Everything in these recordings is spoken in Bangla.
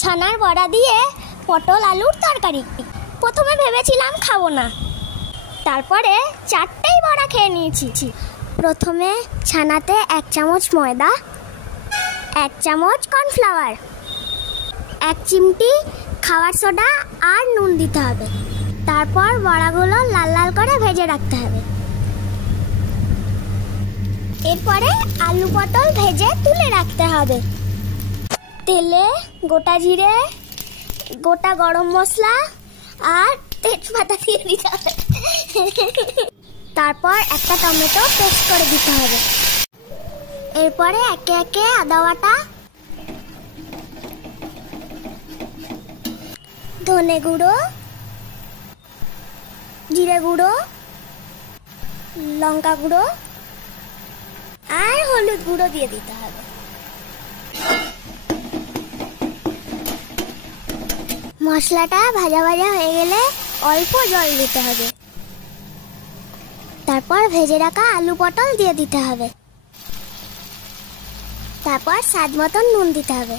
ছানার বড়া দিয়ে পটল আলুর তরকারি। প্রথমে ভেবেছিলাম খাবো না, তারপরে 4টেই বড়া খেয়ে নিয়েছি। প্রথমে ছানাতে 1 চামচ ময়দা, 1 চামচ কর্নফ্লাওয়ার, 1 চিমটি খাবার সোডা আর নুন দিতে হবে। তারপর বড়াগুলো লাল লাল করে ভেজে রাখতে হবে। এরপরে আলু পটল ভেজে তুলে রাখতে হবে। তেলে গোটা জিরে, গোটা গরম মশলা আর তেজপাতা দিয়ে দিতে হবে। তারপর একটা টমেটো পেস্ট করে দিতে হবে। এরপরে একে একে আদা বাটা, ধনে গুঁড়ো, জিরে গুঁড়ো, লঙ্কা গুঁড়ো আর হলুদ গুঁড়ো দিয়ে দিতে হবে। মশলাটা ভাজা ভাজা হয়ে গেলে অল্প জল দিতে হবে। তারপর ভেজে রাখা আলু পটল দিয়ে দিতে হবে। তারপর স্বাদ মতন নুন দিতে হবে।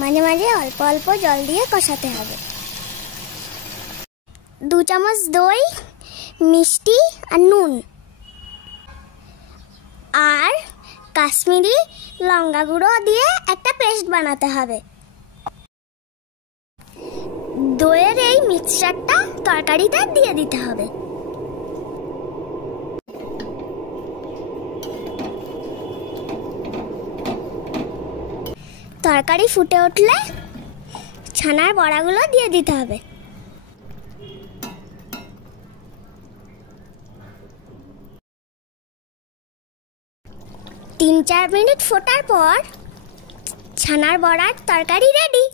মাঝে মাঝে অল্প অল্প জল দিয়ে কষাতে হবে। 2 চামচ দই, মিষ্টি আর নুন আর কাশ্মীরি লঙ্কা গুঁড়ো দিয়ে একটা পেস্ট বানাতে হবে। দইয়ের এই মিক্সচারটা তরকারিতে দিয়ে দিতে হবে। তরকারি ফুটে উঠলে ছানার বড়াগুলো দিয়ে দিতে হবে। তিন 4 মিনিট ফোটার পর ছানার বড়ার তরকারি রেডি।